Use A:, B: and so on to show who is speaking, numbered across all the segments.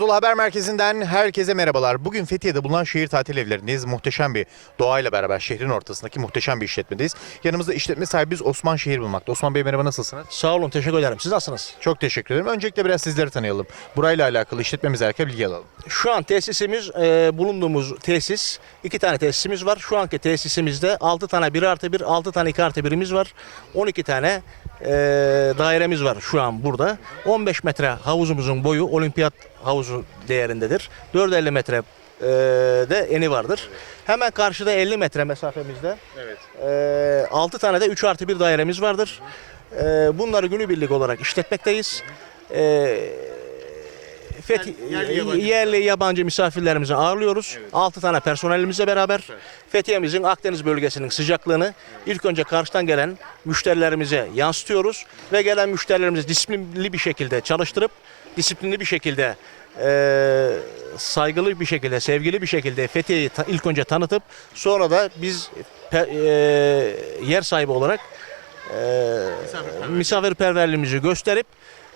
A: Anadolu Haber Merkezi'nden herkese merhabalar. Bugün Fethiye'de bulunan şehir tatil evlerindeyiz. Muhteşem bir doğayla beraber şehrin ortasındaki muhteşem bir işletmedeyiz. Yanımızda işletme sahibimiz Osman Şehir bulunmakta. Osman Bey merhaba nasılsınız?
B: Sağ olun, teşekkür ederim. Siz nasılsınız?
A: Çok teşekkür ederim. Öncelikle biraz sizleri tanıyalım. Burayla alakalı işletmemizle alakalı bilgi alalım.
B: Şu an tesisimiz, e, bulunduğumuz tesis, iki tane tesisimiz var. Şu anki tesisimizde 6 tane 1 artı 1, 6 tane 2 artı 1'imiz var. 12 tane e, dairemiz var şu an burada. 15 metre havuzumuzun boyu olimpiyat havuzu değerindedir. 450 metre e, de eni vardır. Hemen karşıda 50 metre mesafemizde
A: Evet.
B: e, 6 tane de 3 artı 1 dairemiz vardır. E, bunları günübirlik olarak işletmekteyiz. E, Fethi,
A: Yerli, yabancı.
B: yerli yabancı misafirlerimizi ağırlıyoruz. 6 tane personelimizle beraber Fethiye'mizin Akdeniz bölgesinin sıcaklığını ilk önce karşıdan gelen müşterilerimize yansıtıyoruz ve gelen müşterilerimizi disiplinli bir şekilde çalıştırıp disiplinli bir şekilde eee, saygılı bir şekilde, sevgili bir şekilde Fethiye'yi ilk önce tanıtıp sonra da biz pe- eee, yer sahibi olarak eee misafirperverliğimizi gösterip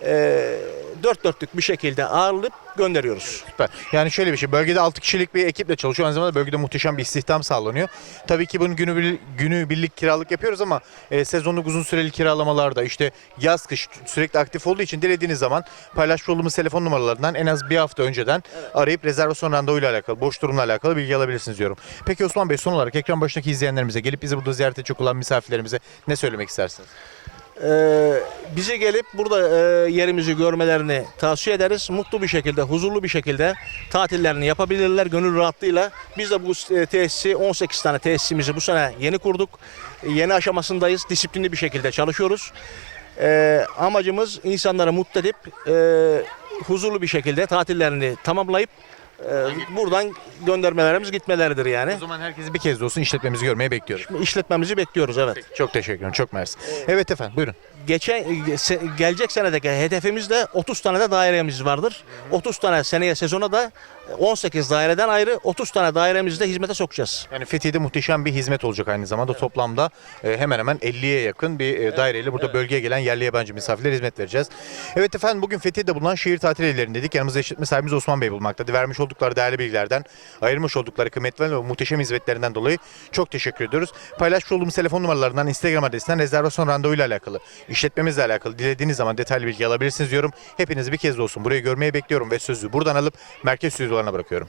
B: eee dört dörtlük bir şekilde ağırlayıp gönderiyoruz.
A: Süper. Yani şöyle bir şey. Bölgede 6 kişilik bir ekiple çalışıyor. Aynı zamanda bölgede muhteşem bir istihdam sağlanıyor. Tabii ki bunu günü, günü birlik kiralık yapıyoruz ama e, sezonluk uzun süreli kiralamalarda işte yaz kış sürekli aktif olduğu için dilediğiniz zaman paylaşmış olduğumuz telefon numaralarından en az bir hafta önceden arayıp rezervasyon randevuyla alakalı, boş durumla alakalı bilgi alabilirsiniz diyorum. Peki Osman Bey son olarak ekran başındaki izleyenlerimize gelip bizi burada ziyaret edecek olan misafirlerimize ne söylemek istersiniz?
B: Ee, bize gelip burada e, yerimizi görmelerini tavsiye ederiz. Mutlu bir şekilde, huzurlu bir şekilde tatillerini yapabilirler gönül rahatlığıyla. Biz de bu e, tesisi 18 tane tesisimizi bu sene yeni kurduk. E, Yeni aşamasındayız. Disiplinli bir şekilde çalışıyoruz. E, amacımız insanları mutlu edip e, huzurlu bir şekilde tatillerini tamamlayıp e, buradan göndermelerimiz gitmeleridir yani.
A: O zaman herkesi bir kez de olsun işletmemizi görmeye bekliyoruz.
B: İşletmemizi bekliyoruz evet.
A: Çok teşekkür ederim. Çok mersi. Evet efendim buyurun.
B: Geçen se- gelecek senedeki hedefimizde 30 tane de dairemiz vardır. 30 tane seneye sezona da 18 daireden ayrı 30 tane dairemizi de hizmete sokacağız.
A: Yani Fethiye'de muhteşem bir hizmet olacak aynı zamanda. Toplamda e, hemen hemen 50'ye yakın bir e, daireyle burada bölgeye gelen yerli yabancı misafirlere hizmet vereceğiz. Evet efendim bugün Fethiye'de bulunan şehir tatil evlerindeydik. Yanımızda işletme sahibimiz Osman Bey bulunmaktadır. Vermiş oldukları değerli bilgilerden, ayırmış oldukları kıymetli ve muhteşem hizmetlerinden dolayı çok teşekkür ediyoruz. Paylaşmış olduğumuz telefon numaralarından, Instagram adresinden rezervasyon randevuyla alakalı, işletmemizle alakalı dilediğiniz zaman detaylı bilgi alabilirsiniz diyorum. Hepinizi bir kez olsun burayı görmeye bekliyorum ve sözü buradan alıp merkez stüdyolarına bırakıyorum.